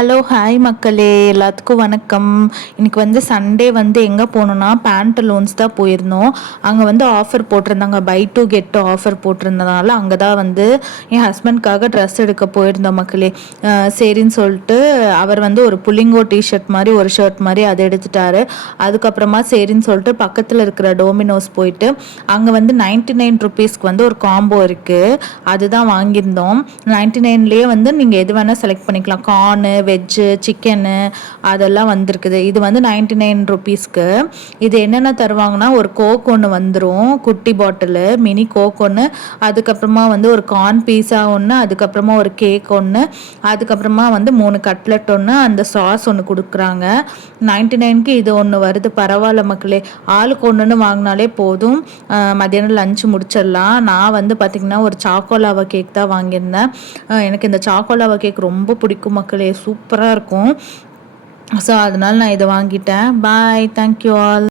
Hello hi மக்களே, எல்லாத்துக்கும் வணக்கம். இன்னைக்கு வந்து சண்டே வந்து எங்கே போனோம்னா பேண்டலூன்ஸ் தான் போயிருந்தோம். அங்கே வந்து ஆஃபர் போட்டிருந்தாங்க, பை டூ கெட் ஆஃபர் போட்டிருந்தனால அங்கே தான் வந்து என் ஹஸ்பண்ட்காக ட்ரெஸ் எடுக்க போயிருந்தோம் மக்களே. சரின்னு சொல்லிட்டு அவர் வந்து ஒரு புள்ளிங்கோ டிஷர்ட் மாதிரி ஒரு ஷர்ட் மாதிரி அதை எடுத்துட்டாரு. அதுக்கப்புறமா சரின்னு சொல்லிட்டு பக்கத்தில் இருக்கிற டோமினோஸ் போயிட்டு அங்கே வந்து 99 ருபீஸ்க்கு வந்து ஒரு காம்போ இருக்குது, அதுதான் வாங்கியிருந்தோம். 99லேயே வந்து நீங்கள் எது வேணால் செலக்ட் பண்ணிக்கலாம், கார்னு, வெஜ்ஜு, சிக்கனு அதெல்லாம் வந்திருக்குது. இது வந்து 99 ருபீஸ்க்கு. இது என்னென்ன தருவாங்கன்னா ஒரு கோக் ஒன்று வந்துடும், குட்டி பாட்டிலு மினி கோக் ஒன்று, அதுக்கப்புறமா வந்து ஒரு கார்ன் பீஸா ஒன்று, அதுக்கப்புறமா ஒரு கேக் ஒன்று, அதுக்கப்புறமா வந்து 3 கட்லெட் ஒன்று, அந்த சாஸ் ஒன்று கொடுக்குறாங்க. 99க்கு இது ஒன்று வருது, பரவாயில்ல மக்களே. ஆளுக்கு ஒன்றுன்னு வாங்கினாலே போதும், மதியானம் லஞ்சு முடிச்சிடலாம். நான் வந்து பார்த்திங்கன்னா ஒரு சாக்கோலாவா கேக் தான் வாங்கியிருந்தேன். எனக்கு இந்த சாக்கோலாவா கேக் ரொம்ப பிடிக்கும் மக்களே, சூப்பராக இருக்கும். ஸோ அதனால் நான் இதை வாங்கிட்டேன். பாய், தேங்க்யூ ஆல்.